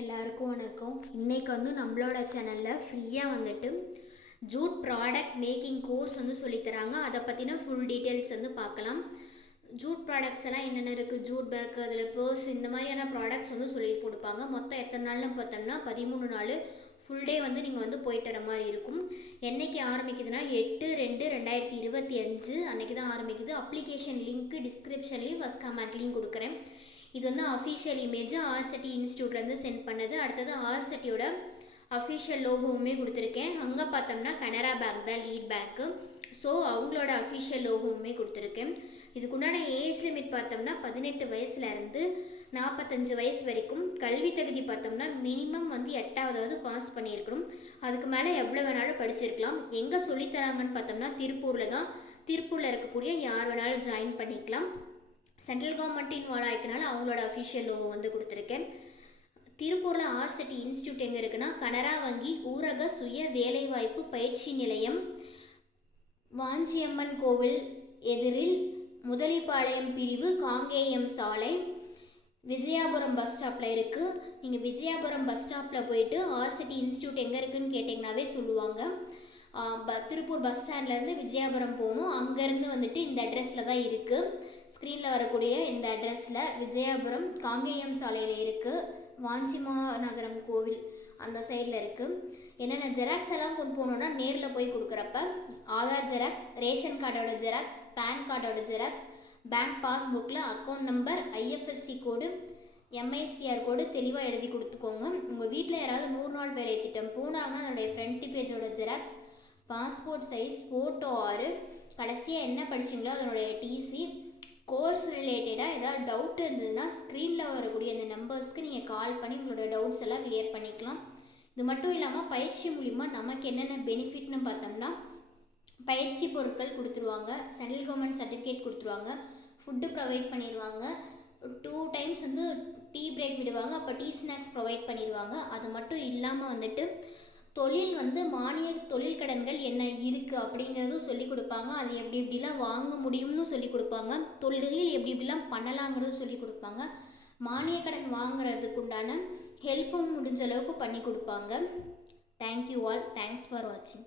எல்லாருக்கும் வணக்கம். இன்றைக்கி நம்மளோட சேனலில் ஃப்ரீயாக ஜூட் ப்ராடக்ட் மேக்கிங் கோர்ஸ் சொல்லித்தராங்க. அதை பற்றின ஃபுல் டீட்டெயில்ஸ் பார்க்கலாம். ஜூட் ப்ராடக்ட்ஸ் எல்லாம் என்னென்ன இருக்குது, ஜூட் பேக், அதில் பர்ஸ், இந்த மாதிரியான ப்ராடக்ட்ஸ் சொல்லி கொடுப்பாங்க. மொத்தம் எத்தனை நாள்னு பார்த்தோம்னா 13 நாள் ஃபுல் டே நீங்கள் போயிட்டு வர மாதிரி இருக்கும். என்றைக்கு ஆரம்பிக்குதுன்னா 8/2/2025 அன்றைக்கி தான் ஆரம்பிக்குது. அப்ளிகேஷன் லிங்க்கு டிஸ்கிரிப்ஷன்லேயும் ஃபஸ்ட் கமெண்ட்லேயும் கொடுக்குறேன். இது அஃபிஷியல் இமேஜ் ஆர்செட்டி இன்ஸ்டியூட்லேருந்து சென்ட் பண்ணது. அடுத்தது ஆர்செட்டியோட அஃபிஷியல் லோகோவுமே கொடுத்துருக்கேன். அங்கே பார்த்தோம்னா கனரா பேங்க் தான் லீட் பேங்க்கு. ஸோ அவங்களோட அஃபிஷியல் லோகோவுமே கொடுத்துருக்கேன். இதுக்குண்டான ஏஜ் லிமிட் பார்த்தோம்னா 18 வயசுலேருந்து 45 வயசு வரைக்கும். கல்வி தகுதி பார்த்தோம்னா மினிமம் 8வது பாஸ் பண்ணியிருக்கணும். அதுக்கு மேலே எவ்வளோ வேணாலும் படிச்சிருக்கலாம். எங்கே சொல்லித்தராங்கன்னு பார்த்தோம்னா திருப்பூரில் தான். திருப்பூரில் இருக்கக்கூடிய யார் வேணாலும் ஜாயின் பண்ணிக்கலாம். சென்ட்ரல் கவர்மெண்ட் இன்வால்வ் ஆகிக்கனால அவங்களோட அஃபிஷியல் லோகோ கொடுத்துருக்கேன். திருப்பூரில் ஆர்செட்டி இன்ஸ்டியூட் எங்கே இருக்குன்னா கனரா வங்கி ஊரக சுய வேலைவாய்ப்பு பயிற்சி நிலையம், வாஞ்சியம்மன் கோவில் எதிரில், முதலிப்பாளையம் பிரிவு, காங்கேயம் சாலை, விஜயாபுரம் பஸ் ஸ்டாப்பில் இருக்குது. நீங்கள் விஜயாபுரம் பஸ் ஸ்டாப்பில் போயிட்டு ஆர்செட்டி இன்ஸ்டியூட் எங்கே இருக்குதுன்னு கேட்டிங்கனாவே சொல்லுவாங்க. திருப்பூர் பஸ் ஸ்டாண்ட்லேருந்து விஜயாபுரம் போகணும். அங்கேருந்து இந்த அட்ரஸில் தான் இருக்குது. ஸ்க்ரீனில் வரக்கூடிய இந்த அட்ரஸில் விஜயாபுரம் காங்கேயம் சாலையில் இருக்குது. வாஞ்சிமா நகரம் கோவில் அந்த சைடில் இருக்குது. என்னென்ன ஜெராக்ஸ் எல்லாம் கொண்டு போகணுன்னா நேரில் போய் கொடுக்குறப்ப ஆதார் ஜெராக்ஸ், ரேஷன் கார்டோட ஜெராக்ஸ், பேன் கார்டோட ஜெராக்ஸ், பேங்க் பாஸ்புக்கில் account number, IFSC code, MICR code தெளிவாக எழுதி கொடுத்துக்கோங்க. உங்கள் வீட்டில் யாராவது 100 நாள் வேலை திட்டம் போனாங்கன்னா அதனுடைய ஃப்ரண்ட் பேஜோட ஜெராக்ஸ், பாஸ்போர்ட் சைஸ் ஃபோட்டோ 6, கடைசியாக என்ன படிச்சிங்களோ அதனுடைய டிசி, கோர்ஸ் ரிலேட்டடாக ஏதாவது டவுட் இருந்ததுன்னா ஸ்க்ரீனில் வரக்கூடிய அந்த நம்பர்ஸ்க்கு நீங்கள் கால் பண்ணி உங்களோட டவுட்ஸ் எல்லாம் கிளியர் பண்ணிக்கலாம். இது மட்டும் இல்லாமல் பயிற்சி மூலிமா நமக்கு என்னென்ன பெனிஃபிட்னு பார்த்தோம்னா பயிற்சி பொருட்கள் கொடுத்துருவாங்க, சென்ட்ரல் கவர்மெண்ட் சர்டிஃபிகேட் கொடுத்துருவாங்க, ஃபுட்டு ப்ரொவைட் பண்ணிடுவாங்க, 2 டைம்ஸ் டீ பிரேக் விடுவாங்க, அப்போ டீ ஸ்நாக்ஸ் ப்ரொவைட் பண்ணிடுவாங்க. அது மட்டும் இல்லாமல் தொழில் மானிய தொழில் கடன்கள் என்ன இருக்குது அப்படிங்கிறதும் சொல்லிக் கொடுப்பாங்க. அது எப்படி எப்படிலாம் வாங்க முடியும்னு சொல்லிக் கொடுப்பாங்க. தொழில் எப்படி எப்படிலாம் பண்ணலாங்கிறதும் சொல்லிக் கொடுப்பாங்க. மானிய கடன் வாங்குறதுக்கு உண்டான ஹெல்ப்பும் முடிஞ்ச அளவுக்கு பண்ணி கொடுப்பாங்க. Thank you all. தேங்க்ஸ் ஃபார் வாட்சிங்.